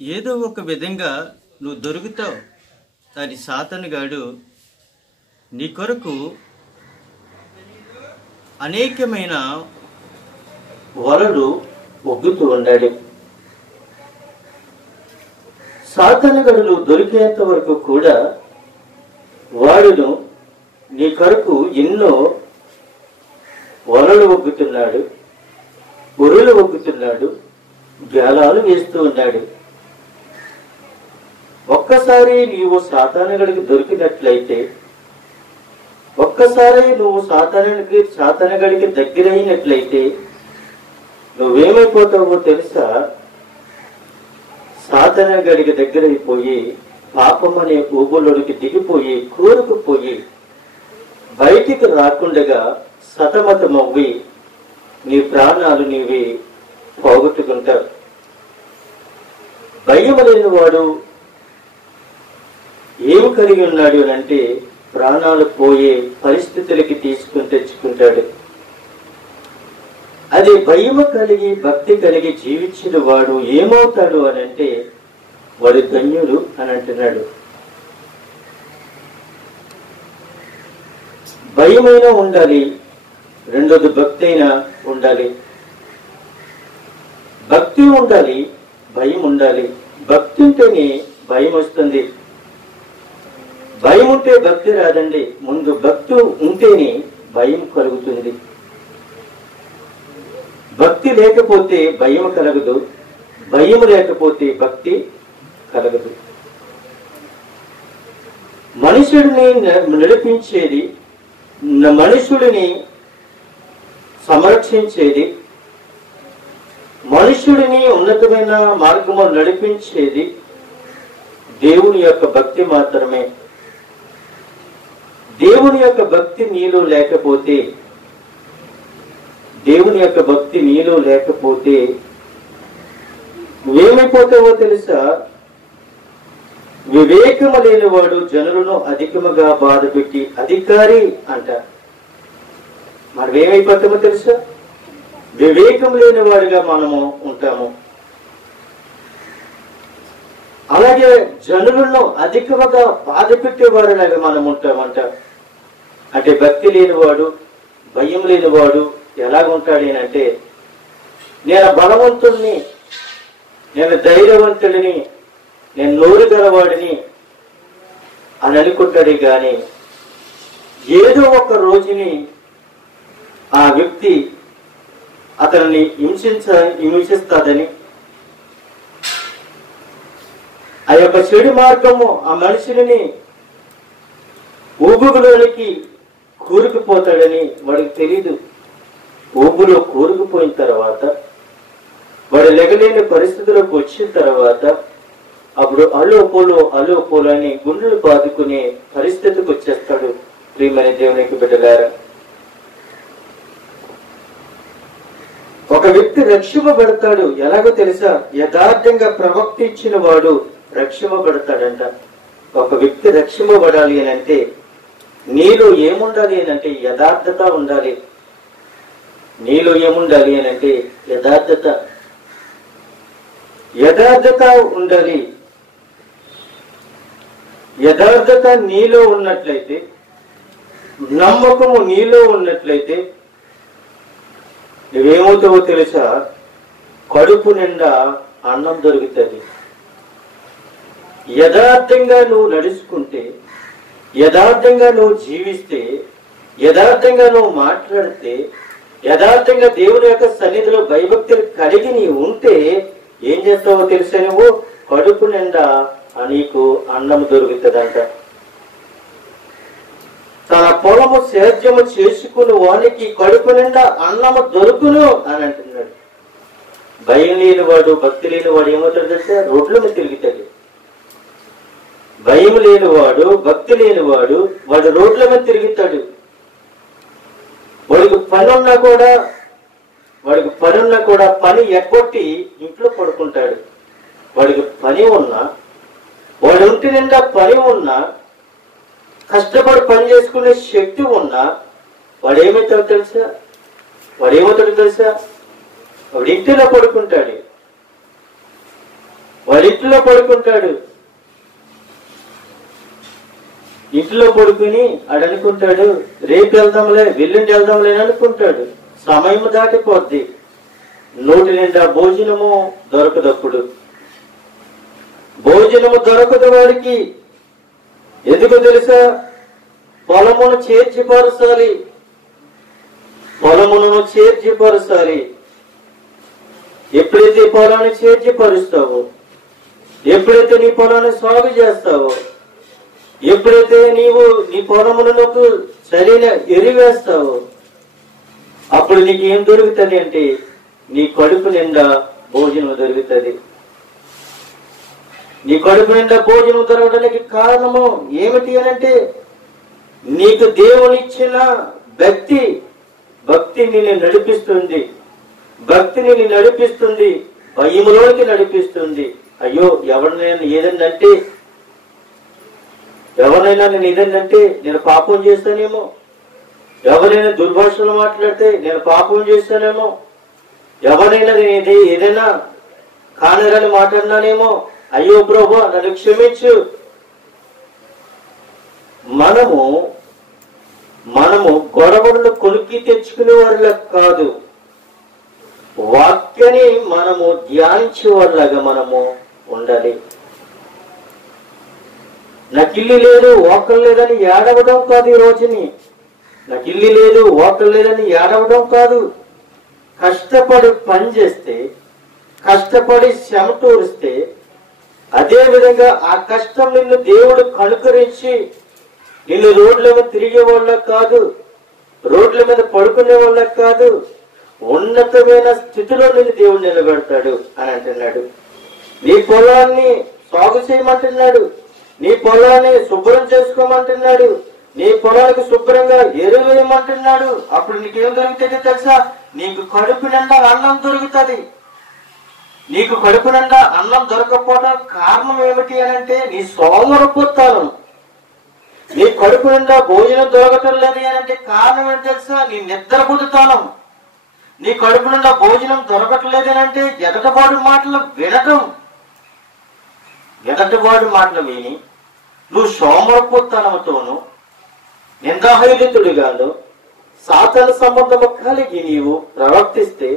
ఏదో ఒక విధంగా నువ్వు దొరుకుతావు. అది సాతానుగాడు నీ కొరకు అనేకమైన వలలు ఒగ్గుతూ ఉన్నాడు. సాతానుగాడు దొరికేంత వరకు కూడా వాడును నీ కొరకు ఎన్నో వలలు ఒగ్గుతున్నాడు, ఉరులు ఒగ్గుతున్నాడు, గాలాలు వేస్తూ ఉన్నాడు. ఒక్కసారి నీవు సాతానుగాడికి దొరికినట్లయితే, ఒక్కసారి నువ్వు సాతానుగాడికి దగ్గరైనట్లయితే నువ్వేమైపోతావో తెలుసా? సాతానుగాడికి దగ్గరైపోయి పాపం అనే ఊబులోనికి దిగిపోయి కూరుకుపోయి బయటికి రాకుండగా సతమతమవ్వి నీ ప్రాణాలు నీవి పోగొట్టుకుంటావు. భయం లేని వాడు ఏమి కలిగి ఉన్నాడు అంటే ప్రాణాలు పోయే పరిస్థితులకి తీసుకుని తెచ్చుకుంటాడు. అది భయము కలిగి భక్తి కలిగి జీవించిన వాడు ఏమవుతాడు అని అంటే వాడు ధన్యుడు అని అంటున్నాడు. భయమైనా ఉండాలి, రెండోది భక్తి అయినా ఉండాలి. భక్తి ఉండాలి, భయం ఉండాలి. భక్తి ఉంటేనే భయం వస్తుంది. భయం ఉంటే భక్తి రాదండి. ముందు భక్తి ఉంటేనే భయం కలుగుతుంది. భక్తి లేకపోతే భయం కలగదు, భయం లేకపోతే భక్తి కలగదు. మనుషుడిని నడిపించేది, మనుషుడిని సంరక్షించేది, మనుషుడిని ఉన్నతమైన మార్గము నడిపించేది దేవుని యొక్క భక్తి మాత్రమే. దేవుని యొక్క భక్తి నీలో లేకపోతే, దేవుని యొక్క భక్తి నీలో లేకపోతే నువ్వేమైపోతావో తెలుసా? వివేకము లేనివాడు జనులను అధికముగా బాధపెట్టి అధికారి అంట. మనం ఏమైపోతామో తెలుసా? వివేకం లేని వాడిగా మనము ఉంటాము. అలాగే జనులను అధికముగా బాధ పెట్టేవాడిలాగా మనం ఉంటామంట. అంటే భక్తి లేనివాడు, భయం లేనివాడు ఎలాగుంటాడేనంటే, నేను బలవంతుడిని, నేను ధైర్యవంతుడిని, నేను నోరు గలవాడిని అని అనుకుంటాడే గాని ఏదో ఒక రోజుని ఆ వ్యక్తి అతనిని హింసిస్తాదని, ఆ యొక్క చెడు మార్గము ఆ మనిషిని ఊబులోనికి కూరుకుపోతాడని వాడికి తెలీదు. ఊబులో కూరుకుపోయిన తర్వాత, వాడు లెగలేని పరిస్థితులకు వచ్చిన తర్వాత అప్పుడు అలో పోలో అని గుండెలు బాదుకునే పరిస్థితికి వచ్చేస్తాడు. ప్రియమైన దేవునికి బిడ్డలారా, ఒక వ్యక్తి రక్షింపబడతాడు. ఎలాగో తెలుసా? యథార్థంగా ప్రవర్తించిన వాడు రక్షింపబడతాడంట. ఒక వ్యక్తి రక్షింపబడాలి అని అంటే నీలో ఏముండాలి అని అంటే యథార్థత ఉండాలి. నీలో ఏముండాలి అని అంటే యథార్థత ఉండాలి. యథార్థత నీలో ఉన్నట్లయితే, నమ్మకము నీలో ఉన్నట్లయితే నువ్వేమవుతావో తెలుసా? కడుపు నిండా అన్నం దొరుకుతుంది. యథార్థంగా నువ్వు నడుచుకుంటే, యథార్థంగా నువ్వు జీవిస్తే, యథార్థంగా నువ్వు మాట్లాడితే, యథార్థంగా దేవుని యొక్క సన్నిధిలో భయభక్తులు కలిగి నీవు ఉంటే ఏం చేస్తావో తెలుసా? నువ్వు కడుపు నిండా నీకు అన్నం దొరుకుతుందంట. తన పొలము సేద్యము చేసుకుని వానికి కడుపు నిండా అన్నము దొరుకును అని అంటున్నాడు. భయం లేని వాడు, భక్తి లేని వాడు ఏమవుతాడు తెలుసా? రోడ్ల మీద తిరుగుతాడు. భయం లేనివాడు, భక్తి లేనివాడు వాడు రోడ్ల మీద తిరుగుతాడు. వాడికి పని ఉన్నా కూడా పని ఎగ్గొట్టి ఇంట్లో పడుకుంటాడు. వాడికి పని ఉన్నా, వాడి ఇంటి నిండా పని ఉన్నా, కష్టపడి పని చేసుకునే శక్తి ఉన్నా వాడు ఏమవుతాడు తెలుసా? వాడు ఇంటిలో పడుకుంటాడు. వాడి ఇంట్లో పడుకుంటాడు. ఇంట్లో పడుకుని అనుకుంటాడు, రేపు వెళ్దాంలే, వెల్లుండి వెళ్దాంలే అని అనుకుంటాడు. సమయం దాటిపోద్ది, నోటి నిండా భోజనము దొరకదప్పుడు. భోజనము దొరకదు వాడికి. ఎందుకు తెలుసా? పొలమును చేర్చిపరచాలి, పొలమును చేర్చిపరచాలి. ఎప్పుడైతే పొలాన్ని చేర్చిపరుస్తావో, ఎప్పుడైతే నీ పొలాన్ని సాగు చేస్తావో, ఎప్పుడైతే నీవు నీ పొలములకు సరైన ఎరువేస్తావో, అప్పుడు నీకు ఏం దొరుకుతుంది అంటే నీ కడుపు నిండా భోజనం దొరుకుతుంది. నీ కడుపు నిండా భోజనం దొరకడానికి కారణము ఏమిటి అనంటే నీకు దేవునిచ్చిన భక్తి నిన్ను నడిపిస్తుంది. భక్తి నిన్ను నడిపిస్తుంది, భయములోకి నడిపిస్తుంది. అయ్యో ఎవరినైనా నేను ఏదంటే నేను పాపం చేస్తానేమో, ఎవరైనా దుర్భాషలు మాట్లాడితే నేను పాపం చేస్తానేమో, ఎవరైనా నేను ఏదైనా కానరని మాట్లాడినానేమో, అయ్యో ప్రభు నన్ను క్షమించు. మనము గొడవలను కొలికి తెచ్చుకునే వారిలా కాదు, వాక్యాన్ని మనము ధ్యానించే వారిలాగా మనము ఉండాలి. నాకు ఇల్లు లేదు, వాకలు లేదని ఏడవడం కాదు. ఈ రోజుని నాకు ఇల్లు లేదు, వాకలు లేదని ఏడవడం కాదు. కష్టపడి పని చేస్తే, కష్టపడి చెమటూరిస్తే, అదే విధంగా ఆ కష్టం నిన్ను దేవుడు కనుకరించి నిన్ను రోడ్ల మీద తిరిగే వాళ్ళ కాదు, రోడ్ల మీద పడుకునే వాళ్ళ కాదు, ఉన్నతమైన స్థితిలో నిన్ను దేవుడు నిలబెడతాడు అని అంటున్నాడు. నీ పొలాన్ని సాగు చేయమంటున్నాడు, నీ పొలాన్ని శుభ్రం చేసుకోమంటున్నాడు, నీ పొలానికి శుభ్రంగా ఎరువు వేయమంటున్నాడు. అప్పుడు నీకేం దొరుకుతుంది తెలుసా? నీకు కడుపు నిండా అన్నం దొరుకుతుంది. నీకు కడుపు నిండా అన్నం దొరకపోవడం కారణం ఏమిటి అనంటే నీ సోమరపోతాను. నీ కడుపు నిండా భోజనం దొరకటం లేదు అనంటే కారణం ఏంటి తెలుసా? నీ నిద్రపోతాను. నీ కడుపు నిండా భోజనం దొరకట్లేదు అంటే ఎదటవాడు మాటలు వినటం, ఎదటవాడు మాటలు విని నువ్వు సోమరపోతనంతోను నిందాహైలితుడిగాను సాతాను సంబంధము కలిగి నీవు ప్రవర్తిస్తే,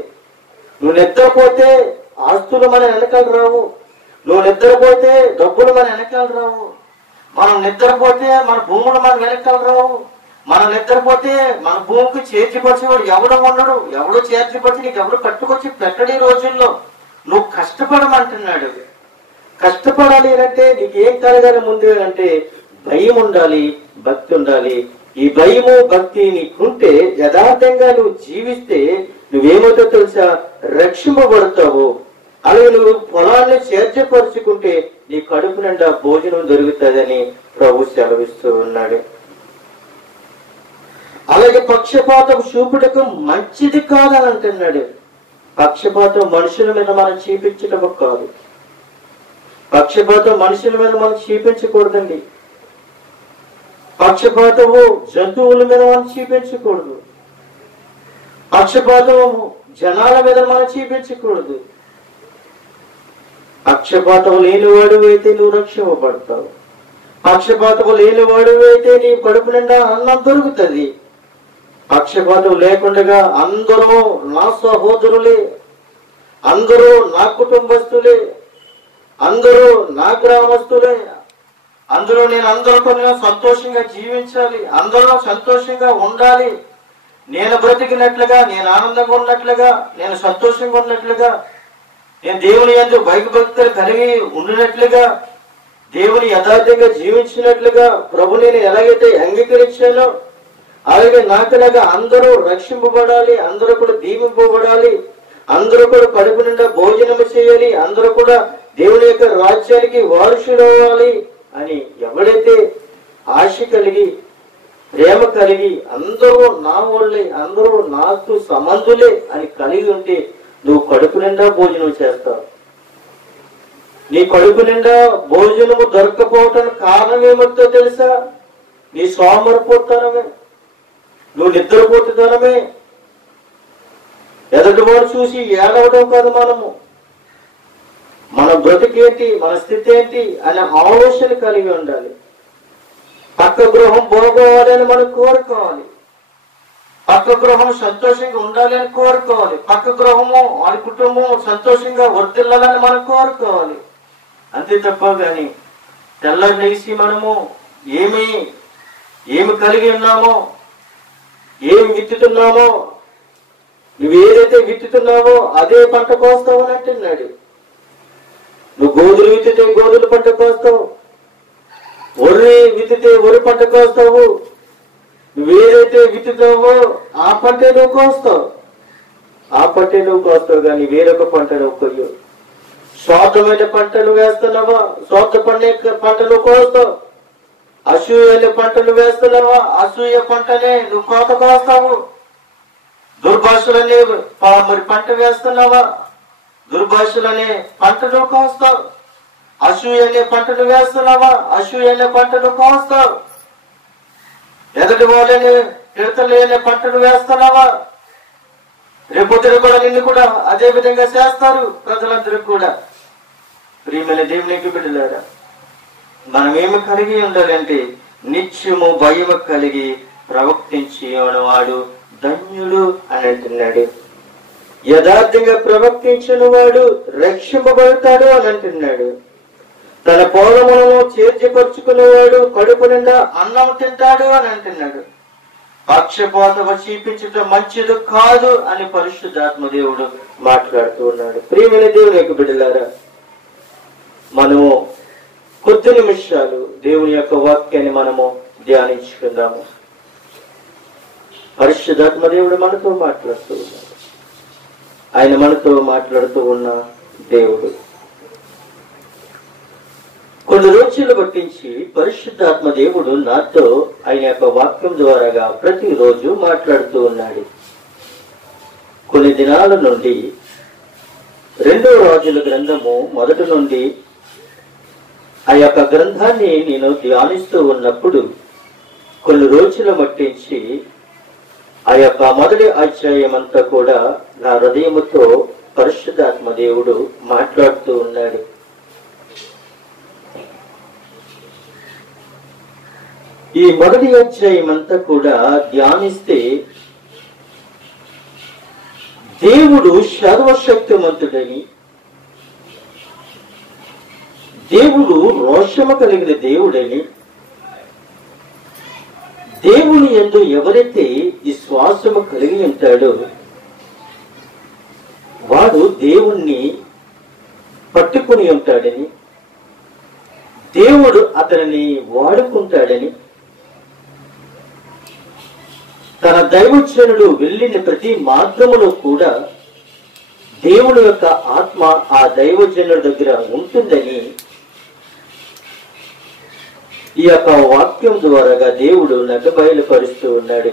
నువ్వు నిద్రపోతే ఆస్తులు మన వెనకాల రావు, నువ్వు నిద్రపోతే డబ్బులు మన వెనకాల రావు, మనం నిద్రపోతే మన భూములు మన వెనకాల రావు, మనం నిద్రపోతే మన భూమికి చేర్చిపరిచేవాడు ఎవడో ఉండడు, ఎవడో చేర్చిపరిచి నీకు ఎవడు కట్టుకొచ్చి పెట్టడి రోజుల్లో. నువ్వు కష్టపడమంటున్నాడు. కష్టపడాలి అంటే నీకేం కలగాలి ముందు అంటే భయం ఉండాలి, భక్తి ఉండాలి. ఈ భయము భక్తి నీకుంటే యథార్థంగా నువ్వు జీవిస్తే నువ్వేమవుతో తెలుసా? రక్షింపబడతావు. అలాగే నువ్వు పొలాన్ని చేర్చపరుచుకుంటే నీ కడుపు నిండా భోజనం దొరుకుతుందని ప్రభు సెలవిస్తూ ఉన్నాడు. అలాగే పక్షపాతం చూపుటకు మంచిది కాదని అంటున్నాడు. పక్షపాతం మనుషుల మీద మనం చూపించటం కాదు, పక్షపాతం మనుషుల మీద మనం చూపించకూడదండి. పక్షపాతము జంతువుల మీద మనం చూపించకూడదు, పక్షపాతము జనాల మీద మనం చూపించకూడదు. పక్షపాతం లేనివాడు అయితే నువ్వు రక్షింపబడతావు. పక్షపాతం లేనివాడు అయితే నీ కడుపు నిండా అన్నం దొరుకుతుంది. పక్షపాతం లేకుండా అందరూ నా సహోదరులే, అందరూ నా కుటుంబస్తులే, అందరూ నా గ్రామస్తులే, అందులో నేను అందరితో సంతోషంగా జీవించాలి, అందరూ సంతోషంగా ఉండాలి, నేను బ్రతికినట్లుగా, నేను ఆనందంగా ఉన్నట్లుగా, నేను సంతోషంగా ఉన్నట్లుగా, నేను దేవుని యందు భయభక్తులు కలిగి ఉండినట్లుగా, దేవుని యథార్థంగా జీవించినట్లుగా ప్రభు నేను ఎలాగైతే అంగీకరించానో అలాగే నాకులాగా అందరూ రక్షింపబడాలి, అందరూ కూడా దీవింపబడాలి, అందరూ కూడా కడుపు నిండా భోజనం చేయాలి, అందరూ కూడా దేవుని యొక్క రాజ్యానికి వారసుడవ్వాలి అని ఎవడైతే ఆశ కలిగి ప్రేమ కలిగి అందరూ నా వాళ్ళే, అందరూ నాకు సంబంధులే అని కలిగి ఉంటే నువ్వు కడుపు నిండా భోజనం చేస్తావు. నీ కడుపు నిండా భోజనము దొరకపోవటానికి కారణం ఏమిటో తెలుసా? నీ సోమరిపోతనమే, నువ్వు నిద్రపోతుతనమే. ఎదుటివాడు చూసి ఏడవడం కాదు, మనము మన బ్రతికేంటి, మన స్థితి ఏంటి అనే ఆలోచన కలిగి ఉండాలి. పక్క గృహం బాగోవాలని మనం కోరుకోవాలి. పక్క గృహం సంతోషంగా ఉండాలి అని కోరుకోవాలి. పక్క గృహము వారి కుటుంబం సంతోషంగా వర్తిల్లాలని మనం కోరుకోవాలి. అంతే తప్ప కానీ తెల్లారి లేచి మనము ఏమి కలిగి ఉన్నామో, ఏమి విత్తుతున్నామో, నువ్వు ఏదైతే విత్తుతున్నావో అదే పంట కోస్తావు అని అంటున్నాడు. నువ్వు గోధులు విత్తితే గోధుల పంట కోస్తావు, వరి విత్తితే వరి పంట కోస్తావు. నువ్వేదైతే విత్తుతావో ఆ పంటే నువ్వు కోస్తావు, ఆ పంటే నువ్వు కోస్తావు కానీ వేరొక పంట నువ్వు కొయ్యవు. స్వార్థమైన పంటలు వేస్తున్నావా, స్వార్థ పంటలు కోస్తావు. అసూయ పంటలు వేస్తున్నావా, అసూయ పంటనే నువ్వు కోత కోస్తావు. దుర్భాషలనే మరి పంట వేస్తున్నావా, దుర్భాషలనే పంటలు కోస్తావు. అసూయ అనే పంటలు వేస్తున్నావా, అసూయ అనే పంటలు కోస్తావు. ఎదుటి వాళ్ళని తిడతలేని పంటలు వేస్తున్నావా, రేపొద్దున కూడా నిన్ను కూడా అదే విధంగా చేస్తారు ప్రజలందరూ కూడా. ప్రియమైన దేవునికి బిడ్డలారా, మనం ఏమి కలిగి ఉండాలంటే నిత్యము భయము కలిగి ప్రవర్తించి వాడు ధన్యుడు అని అంటున్నాడు. యథార్థంగా ప్రవర్తించిన వాడు రక్షింపబడతాడు అని అంటున్నాడు. తన పౌరములను చేర్చిపరుచుకునేవాడు కడుపు నిండా అన్నం తింటాడు అని అంటున్నాడు. పక్షపాత వశీపించటం మంచిది కాదు అని పరిశుద్ధాత్మ దేవుడు మాట్లాడుతూ ఉన్నాడు. ప్రియమైన దేవుని యొక్క బిడ్డలారా, మనము కొద్ది నిమిషాలు దేవుని యొక్క వాక్యాన్ని మనము ధ్యానించుకుందాము. పరిశుద్ధాత్మ దేవుడు మనతో మాట్లాడుతూ ఉన్నాడు. ఆయన మనతో మాట్లాడుతూ ఉన్న దేవుడు. కొన్ని రోజులు పట్టించి పరిశుద్ధాత్మ దేవుడు నాతో ఆయన యొక్క వాక్యం ద్వారాగా ప్రతిరోజు మాట్లాడుతూ ఉన్నాడు. కొన్ని దినాల నుండి 2వ రాజుల గ్రంథము మొదటి నుండి ఆ యొక్క గ్రంథాన్ని నేను ధ్యానిస్తూ ఉన్నప్పుడు కొన్ని రోజుల మట్టించి ఆ యొక్క మొదటి అధ్యాయం అంతా కూడా నా హృదయముతో పరిశుద్ధాత్మ దేవుడు మాట్లాడుతూ ఉన్నాడు. ఈ మొదటి అధ్యాయం అంతా కూడా ధ్యానిస్తే దేవుడు సర్వశక్తిమంతుడని, దేవుడు రోషము కలిగిన దేవుడని, దేవుని యందు ఎవరైతే విశ్వాసము కలిగి ఉంటాడో వాడు దేవుణ్ణి పట్టుకుని ఉంటాడని, దేవుడు అతనిని వాడుకుంటాడని, తన దైవజనుడు వెళ్ళిన ప్రతి మార్గములో కూడా దేవుని యొక్క ఆత్మ ఆ దైవజనుడి దగ్గర ఉంటుందని ఈ యొక్క వాక్యం ద్వారాగా దేవుడు నాకు బయలుపరుస్తూ ఉన్నాడు.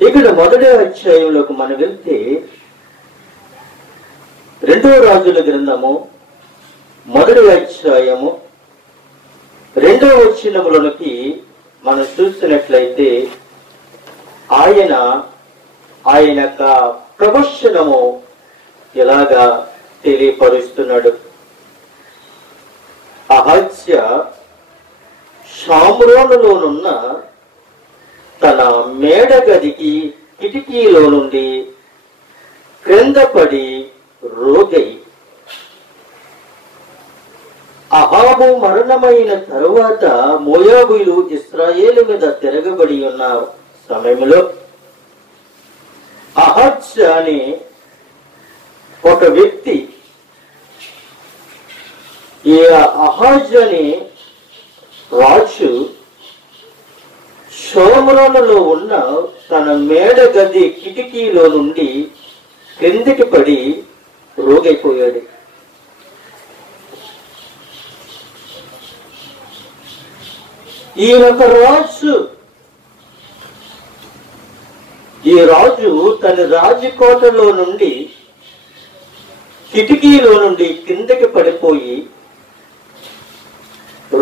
ఇక్కడ మొదటి అధ్యాయంలోకి మనం వెళ్తే 2వ రాజుల గ్రంథము మొదటి అధ్యాయము 2వ వచనములోనికి మనం చూస్తున్నట్లయితే ఆయన యొక్క ప్రవచనము ఎలాగా తెలియపరుస్తున్నాడు. అహజ్య షామ్రోనులోనున్న తన మేడ గదికి కిటికీలో నుండి క్రింద పడి రోగై అహాబు మరణమైన తరువాత మోయాబులు ఇశ్రాయేలు మీద తిరగబడి ఉన్న సమయంలో అహజ్య అనే ఒక వ్యక్తి, ఈ అహాజ్ అనే రాజు షోమ్రోనులో ఉన్న తన మేడ గది కిటికీలో నుండి కిందికి పడి రోగైపోయాడు. ఈయనొక రాజు, ఈ రాజు తన రాజకోటలో నుండి కిటికీలో నుండి కిందకి పడిపోయి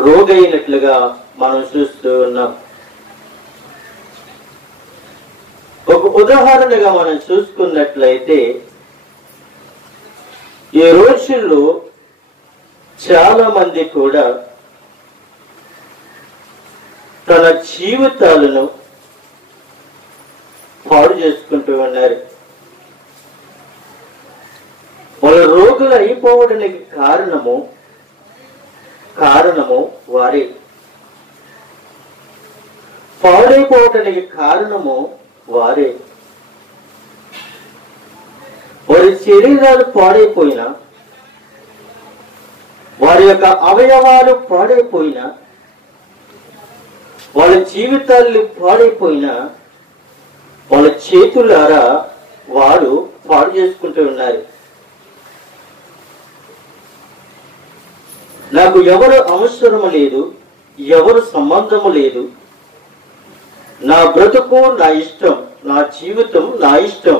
రోగైనట్లుగా మనం చూస్తూ ఉన్నాం. ఒక ఉదాహరణగా మనం చూసుకున్నట్లయితే ఈ రోజుల్లో చాలా మంది కూడా తన జీవితాలను పాడు చేసుకుంటూ ఉన్నారు. వాళ్ళ రోగులు అయిపోవడానికి కారణము వారే. పాడైపోవటానికి కారణము వారే. వారి శరీరాలు పాడైపోయినా, వారి యొక్క అవయవాలు పాడైపోయినా, వాళ్ళ జీవితాలు పాడైపోయినా, వాళ్ళ చేతులారా వారు పాడు చేసుకుంటూ ఉన్నారు. నాకు ఎవరు అవసరము లేదు, ఎవరు సంబంధము లేదు, నా బ్రతుకు నా ఇష్టం, నా జీవితం నా ఇష్టం,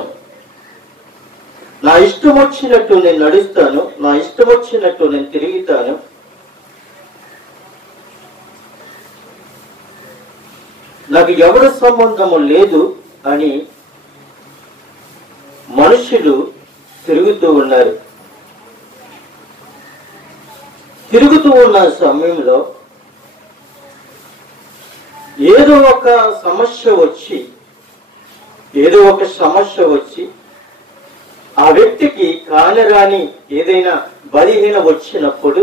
నా ఇష్టం వచ్చినట్టు నేను నడుస్తాను, నా ఇష్టం వచ్చినట్టు నేను తిరుగుతాను, నాకు ఎవరు సంబంధము లేదు అని మనుషులు తిరుగుతూ ఉన్నారు. తిరుగుతూ ఉన్న సమయంలో ఏదో ఒక సమస్య వచ్చి ఆ వ్యక్తికి కానరాని ఏదైనా బలహీన వచ్చినప్పుడు,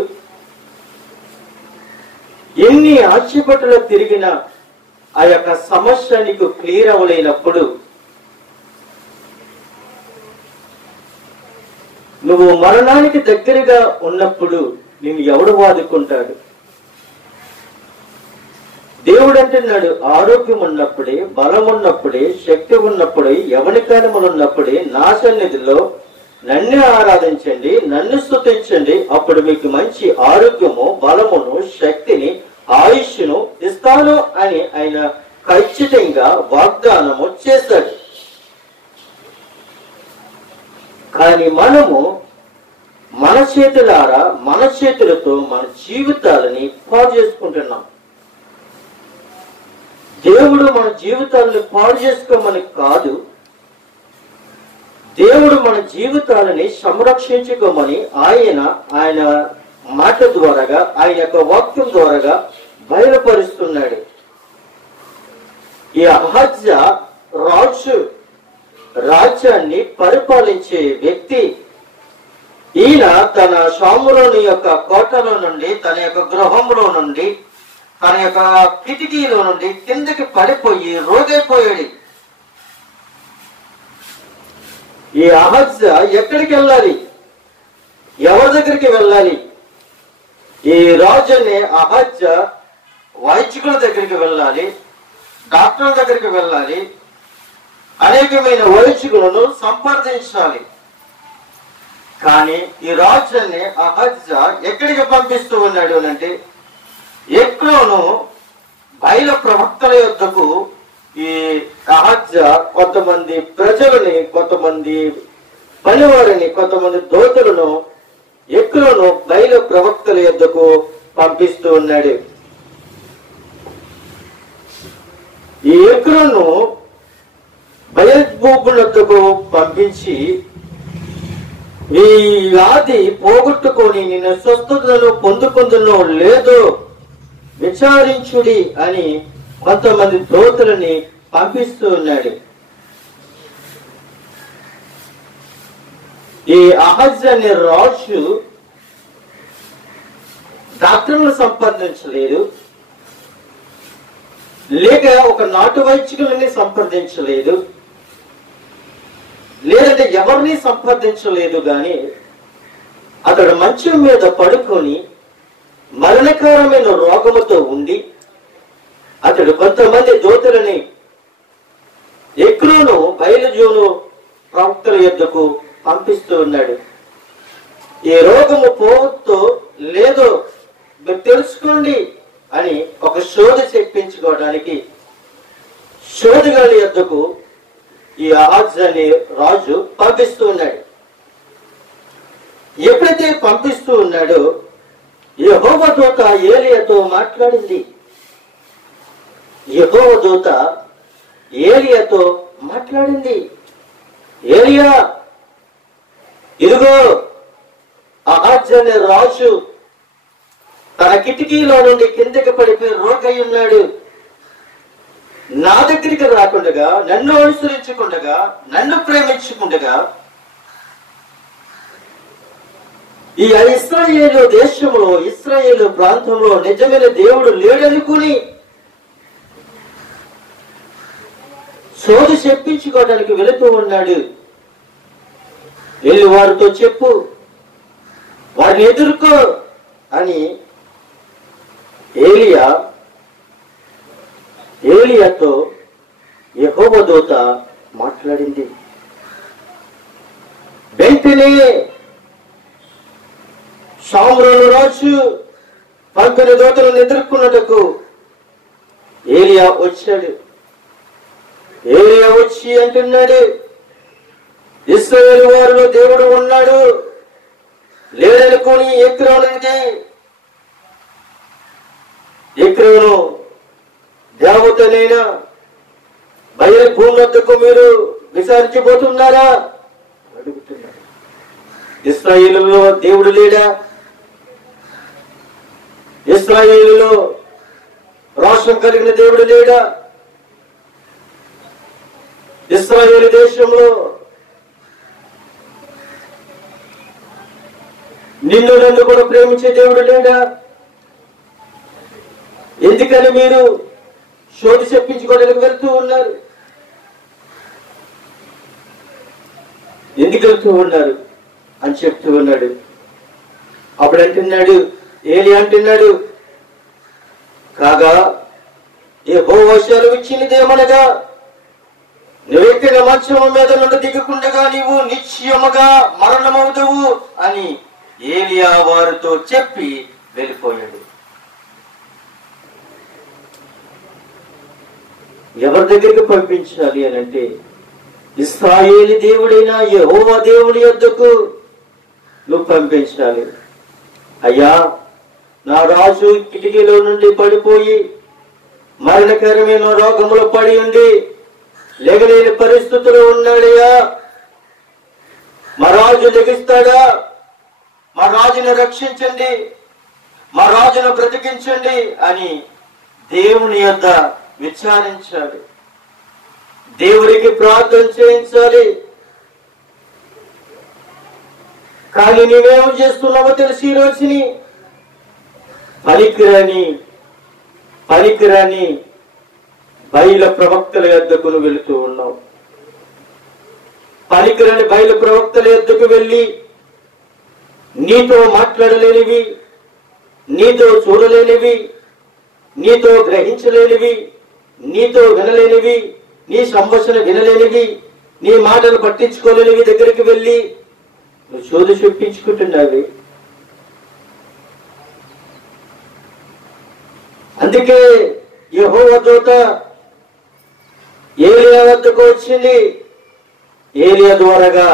ఎన్ని హాస్పిటల్ తిరిగినా ఆ యొక్క సమస్య నీకు క్లియర్ అవ్వలేనప్పుడు నువ్వు మరణానికి దగ్గరగా ఉన్నప్పుడు నిన్ను ఎవడు వాదుకుంటాడు? దేవుడు అంటున్నాడు, ఆరోగ్యం ఉన్నప్పుడే, బలం ఉన్నప్పుడే, శక్తి ఉన్నప్పుడే, యవనికాలములు ఉన్నప్పుడే నా సన్నిధిలో నన్ను ఆరాధించండి, నన్ను స్తుతించండి, అప్పుడు మీకు మంచి ఆరోగ్యము, బలమును, శక్తిని, ఆయుష్ను ఇస్తాను అని ఆయన ఖచ్చితంగా వాగ్దానము చేశాడు. కానీ మనము మన చేతులారా, మన చేతులతో మన జీవితాలని పాడు చేసుకుంటున్నాం. దేవుడు మన జీవితాలను పాడు చేసుకోమని కాదు, దేవుడు మన జీవితాలని సంరక్షించుకోమని ఆయన మాట ద్వారాగా, ఆయన యొక్క వాక్యం ద్వారాగా బయలుపరుస్తున్నాడు. ఈ అహజ్యా రాజ్యాన్ని పరిపాలించే వ్యక్తి. ఈయన తన షాములోని యొక్క కోటలో నుండి, తన యొక్క గృహంలో నుండి, తన యొక్క కిటికీలో నుండి కిందకి పడిపోయి రోగైపోయాడు. ఈ అహజ్యా ఎక్కడికి వెళ్ళాలి? ఎవరి దగ్గరికి వెళ్ళాలి? ఈ రాజుని అహజ్యా వైద్యుల దగ్గరికి వెళ్ళాలి, డాక్టర్ల దగ్గరికి వెళ్ళాలి, అనేకమైన వైద్యులను సంప్రదించాలి. కానీ ఈ రాజుని అహజ్యా ఎక్కడికి పంపిస్తూ ఉన్నాడు అంటే, ఎక్రోను బయలు ప్రవక్తల యొద్దకు ఈ అహజ్యా కొంతమంది ప్రజలని, కొంతమంది పనివారిని, కొంతమంది దోతులను ఎక్రోను బయలు ప్రవక్తల యొద్దకు పంపిస్తూ ఉన్నాడు. ఈ ఎక్రోను బయల్బూబులతో పంపించి, ఈ వ్యాధి పోగొట్టుకొని నిన్ను స్వస్థతను పొందుకుందునో లేదో విచారించుడి అని కొంతమంది దోతులని పంపిస్తూ ఉన్నాడు. ఈ అహజ్యా అనే రాజు డాక్టర్లను సంప్రదించలేదు, లేక ఒక నాటు వైద్యులని సంప్రదించలేదు, లేదంటే ఎవరిని సంప్రదించలేదు. గాని అతడు మంచం మీద పడుకొని మరణకరమైన రోగముతో ఉండి, అతడు కొంతమంది దోతులని ఎక్రోను బయలుజోను ప్రవక్తల యొద్దకు పంపిస్తూ ఉన్నాడు. ఈ రోగము పోవద్దో లేదో మీరు తెలుసుకోండి అని ఒక శోధి చెప్పించుకోవడానికి శోధిగాడి యొద్దకు ఈ అహజ్యా అనే రాజు పంపిస్తూ ఉన్నాడు. ఎప్పుడైతే పంపిస్తూ ఉన్నాడో యెహోవా దూత ఏలీయాతో మాట్లాడింది. యెహోవా దూత ఏలీయాతో మాట్లాడింది. ఏలియా, ఇదిగో అహాజ్ అనే రాజు తన కిటికీలో నుండి కిందకి పడిపోయి రోగై ఉన్నాడు. నా దగ్గరికి రాకుండగా, నన్ను అనుసరించకుండగా, నన్ను ప్రేమించకుండగా ఈ ఇశ్రాయేలు దేశంలో, ఇశ్రాయేలు ప్రాంతంలో నిజమైన దేవుడు లేడనుకుని సోది చెప్పించుకోవడానికి వెళుతూ ఉన్నాడు. వెళ్ళి వారితో చెప్పు, వారిని ఎదుర్కో అని ఏలియాతో యెహోవా దూత మాట్లాడింది. వెంటనే షామ్రోను రాజు పంపిన దూతలను ఎదుర్కొన్నటకు ఏలియా వచ్చాడు. ఏలియా వచ్చి అంటున్నాడు, ఇశ్రాయేలు వారిలో దేవుడు ఉన్నాడు లేడనుకొని ఎక్రోను దేవతనైనా బయలు భూమి వద్దకు మీరు విచారించబోతున్నారా అడుగుతున్నారు. ఇశ్రాయేలులో దేవుడు లేడా? ఇశ్రాయేలులో రాష్ట్రం కలిగిన దేవుడు లేడా? ఇశ్రాయేలు దేశంలో నిన్ను నన్ను కూడా ప్రేమించే దేవుడు లేడా? ఎందుకని మీరు శోధి చెప్పించుకోవడానికి వెళ్తూ ఉన్నారు? ఎందుకు వెళ్తూ ఉన్నారు అని చెప్తూ ఉన్నాడు. అప్పుడు అంటున్నాడు, ఏలియా అంటున్నాడు, కాగా యెహోవా సెలవిచ్చినదేమనగా, నువ్వెక్కిన మంచం మీద నుండి దిగకుండగా నీవు నిశ్చయముగా మరణమవుదువు అని ఏలియా వారితో చెప్పి వెళ్ళిపోయాడు. ఎవరి దగ్గరికి పంపించాలి అని అంటే, ఇశ్రాయేలు దేవుడైన యెహోవా దేవుడి యొద్దకు నువ్వు పంపించాలి. అయ్యా, నా రాజు కిటికీలో నుండి పడిపోయి మరణకరమైన రోగములో పడి ఉండి లెగలేని పరిస్థితుల్లో ఉన్నాడయ్యా, మా రాజు లెగిస్తాడా? మా రాజును రక్షించండి, మా రాజును బ్రతికించండి అని దేవుని యొద్ద విచారించాలి. దేవుడికి ప్రార్థన చేయించాలి. కానీ నీవేం చేస్తున్నావో తెలిసి ఈ రోజుని పనికిరాని బయలు ప్రవక్తల యొద్దకు నువ్వు వెళుతూ ఉన్నావు. పనికిరాని బయలు ప్రవక్తల యొద్దకు వెళ్ళి నీతో మాట్లాడలేనివి, నీతో చూడలేనివి, నీతో గ్రహించలేనివి, నీతో వినలేనివి, నీ సంభాషణ వినలేనివి, నీ మాటలు పట్టించుకోలేనివి దగ్గరికి వెళ్ళి నువ్వు శోధి చెప్పించుకుంటున్నావి. అందుకే యెహోవా దూత ఏలియా వద్దకు వచ్చింది. ఏలియా ద్వారాగా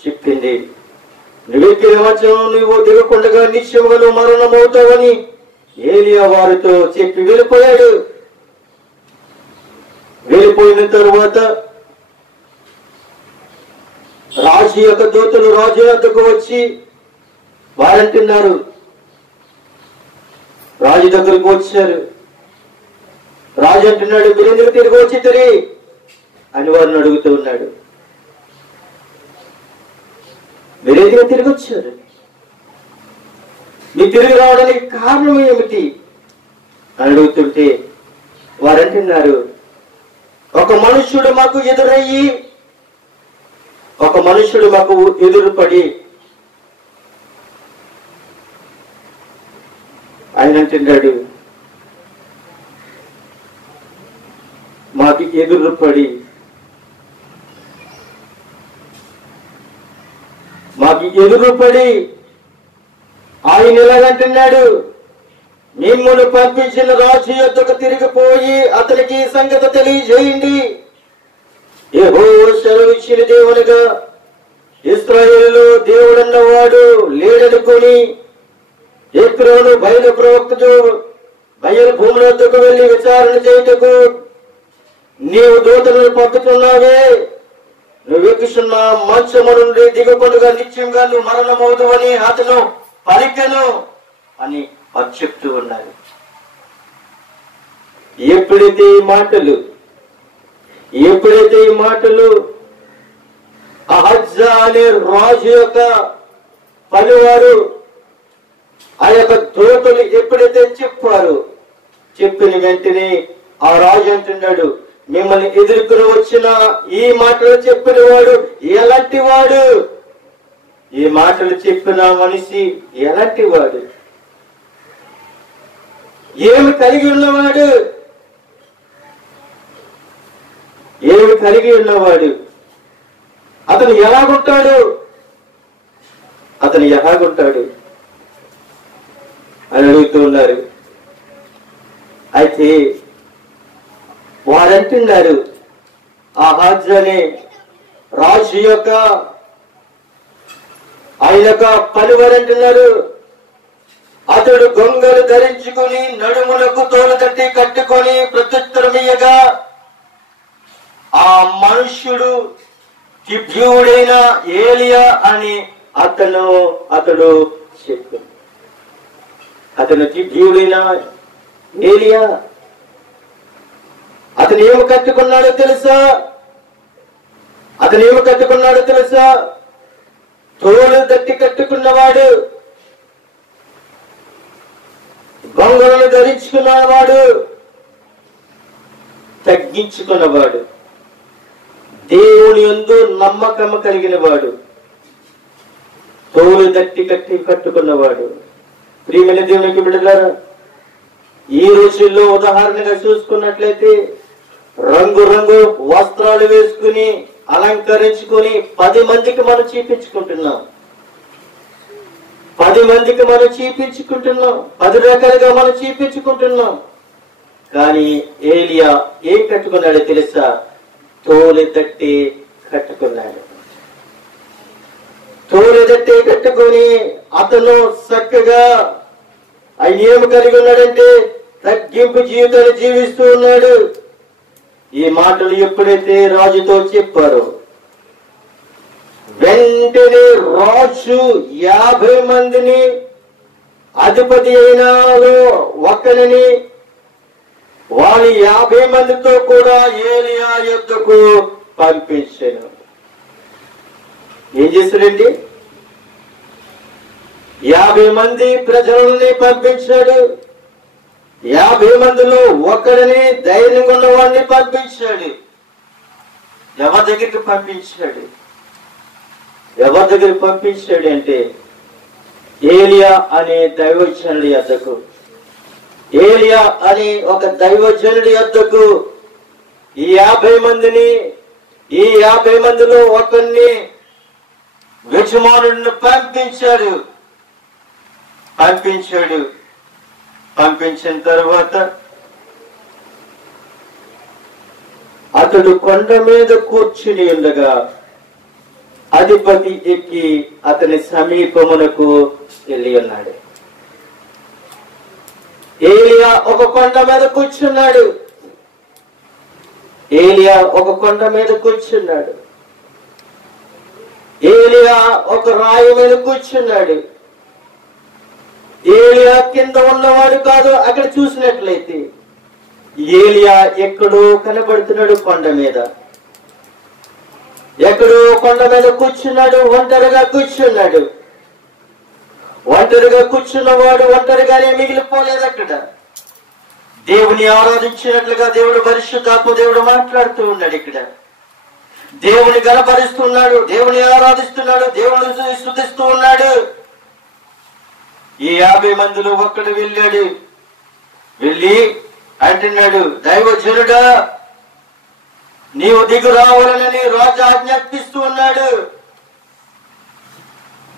చెప్పింది, నువ్వెక్కిన మంచం నువ్వు దిగకుండగా నిశ్చయముగా నువ్వు మరణమవుతావని ఏలియా వారితో చెప్పి వెళ్ళిపోయాడు. వెళ్ళిపోయిన తరువాత రాజు యొక్క దూతలు రాజు వద్దకు వచ్చి వారంటున్నారు, రాజు దగ్గరకు వచ్చారు. రాజు అంటున్నాడు, మీరు ఎందుకు తిరిగి వచ్చి అని వారిని అడుగుతూ ఉన్నాడు. మీరెందుకు తిరిగి వచ్చారు? మీ తిరిగి రావడానికి కారణం ఏమిటి అని అడుగుతుంటే వారంటున్నారు, ఒక మనుష్యుడు మాకు ఎదురుపడి ఆయన అంటున్నాడు, మాకు ఎదురుపడి ఆయన ఎలాగంటున్నాడు, మిమ్మల్ని పంపించిన రాజు యొద్దకు తిరిగిపోయి అతనికి సంగతి తెలియజేయండి. యెహోవా సెలవిచ్చిన దేవునిగా ఇశ్రాయేలులో దేవుడన్నవాడు లేడనుకొని ఎక్రోను బయలు ప్రవక్తతో బయలు భూముల వద్దకు వెళ్లి విచారణ చేయుటకు నీవు దూతలను పంపుతున్నావే, నువ్వు ఎక్కుచున్న మంచము నుండి దిగకుండా నిత్యంగా నువ్వు మరణమవుదువని అతను పలికెను అని వారు చెప్తూ ఉన్నారు. ఎప్పుడైతే ఈ మాటలు అహజ్జా అనే రాజు యొక్క పనివారు ఆ యొక్క దూతలు ఎప్పుడైతే చెప్పారు, చెప్పిన వెంటనే ఆ రాజు అంటున్నాడు, మిమ్మల్ని ఎదుర్కొని వచ్చిన ఈ మాటలు చెప్పిన వాడు ఎలాంటి వాడు? ఈ మాటలు చెప్పిన మనిషి ఎలాంటి వాడు? ఏమి కలిగి ఉన్నవాడు? ఏమి కలిగి ఉన్నవాడు? అతను ఎలాగుంటాడు? అని అడుగుతూ ఉన్నారు. అయితే వారంటున్నారు, అహజ్జా అనే రాజు యొక్క ఆయన యొక్క పనివారంటున్నారు, అతడు గొంగలు ధరించుకుని నడుములకు తోలు తట్టి కట్టుకొని ప్రత్యుత్తరమియ్యగా ఆ మనుష్యుడు గిబ్యూడైన ఏలియా అని అతడు చెప్పాడు. అతను గిబ్యూడైన ఏలియా. అతను ఏమి కట్టుకున్నాడో తెలుసా? తోలు దట్టి కట్టుకున్నవాడు, గొంగళను ధరించుకున్నవాడు, తగ్గించుకున్నవాడు, దేవుని యందు నమ్మకం కలిగిన వాడు, తోలు దట్టి కట్టుకున్నవాడు. ప్రియమైన దేవునికి బిడ్డలారా, ఈ రోజుల్లో ఉదాహరణగా చూసుకున్నట్లయితే రంగు వస్త్రాలు వేసుకుని అలంకరించుకుని 10 మందికి మనం చూపించుకుంటున్నాం. 10 రకాలుగా మనం చూపించుకుంటున్నాం. కానీ ఏలియా ఏం కట్టుకున్నాడో తెలుసా? తోలు దట్టి కట్టుకున్నాడు. తోలు దట్టి కట్టుకొని అతను చక్కగా ఆయన ఏమి కలిగి ఉన్నాడంటే తగ్గింపు జీవితాన్ని జీవిస్తూ ఉన్నాడు. ఈ మాటలు ఎప్పుడైతే రాజుతో చెప్పారో వెంటనే రాజు 50 మందిని అధిపతి అయిన ఒక్కరిని వాళ్ళు 50 మందితో కూడా ఏలియా యొద్దకు పంపించాను. ఏం చేశాడండి? 50 మంది ప్రజలని పంపించాడు. 50 మందిలో ఒకరిని ధైర్యంగా ఉన్నవాడిని పంపించాడు. ఎవరి దగ్గరికి పంపించాడు అంటే ఏలియా అనే దైవజనుడి యొద్దకు. ఏలియా అనే ఒక దైవజనుడి యొద్దకు ఈ 50 మందిలో ఒకరిని యజమానుడిని పంపించిన తర్వాత అతడు కొండ మీద కూర్చుని ఉండగా అధిపతి ఎక్కి అతని సమీపమునకు వెళ్ళి ఉన్నాడు. ఏలియా ఒక కొండ మీద కూర్చున్నాడు. ఏలియా ఒక రాయి మీద కూర్చున్నాడు. ఏలియా కింద ఉన్నవాడు కాదు. అక్కడ చూసినట్లయితే ఏలియా ఎక్కడో కనబడుతున్నాడు. కొండ మీద కూర్చున్నాడు. ఒంటరిగా కూర్చున్నవాడు ఒంటరిగానే మిగిలిపోలేదు. అక్కడ దేవుని ఆరాధించినట్లుగా దేవుడు పరిశుద్ధాత్మ దేవుడు మాట్లాడుతూ ఉన్నాడు. ఇక్కడ దేవుని గణపరుస్తున్నాడు, దేవుని ఆరాధిస్తున్నాడు, దేవుని స్తుతిస్తూ ఉన్నాడు. ఈ 50 మందిలో ఒక్కడు వెళ్ళి అంటున్నాడు, దైవజనుడా నీవు దిగు రావాలని రాజు ఆజ్ఞాపిస్తూ ఉన్నాడు.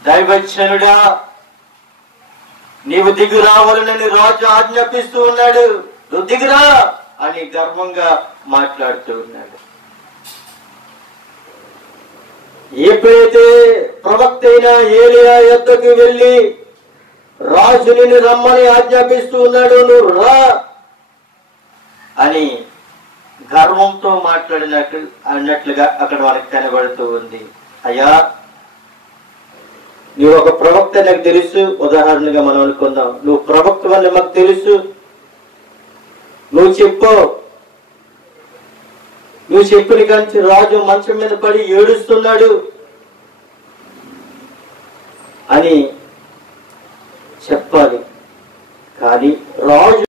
దైవజనుడా నీవు దిగు రావాలని రాజు ఆజ్ఞాపిస్తూ ఉన్నాడు, నువ్వు దిగురా అని గర్వంగా మాట్లాడుతూ ఉన్నాడు. ఎప్పుడైతే ప్రవక్త అయిన ఏలియా యొద్దకు వెళ్ళి రాజు నిన్ను రమ్మని ఆజ్ఞాపిస్తూ ఉన్నాడు, నువ్వు రా అని గర్వంతో అన్నట్లుగా అక్కడ మనకు కనబడుతూ ఉంది. అయ్యా, నువ్వు ఒక ప్రవక్త, నాకు తెలుసు. ఉదాహరణగా మనం అనుకుందాం, నువ్వు ప్రవక్త వల్ల మాకు తెలుసు, నువ్వు చెప్పిన కాంచి రాజు మంచం మీద పడి ఏడుస్తున్నాడు అని చెప్పాలి. కానీ రాజు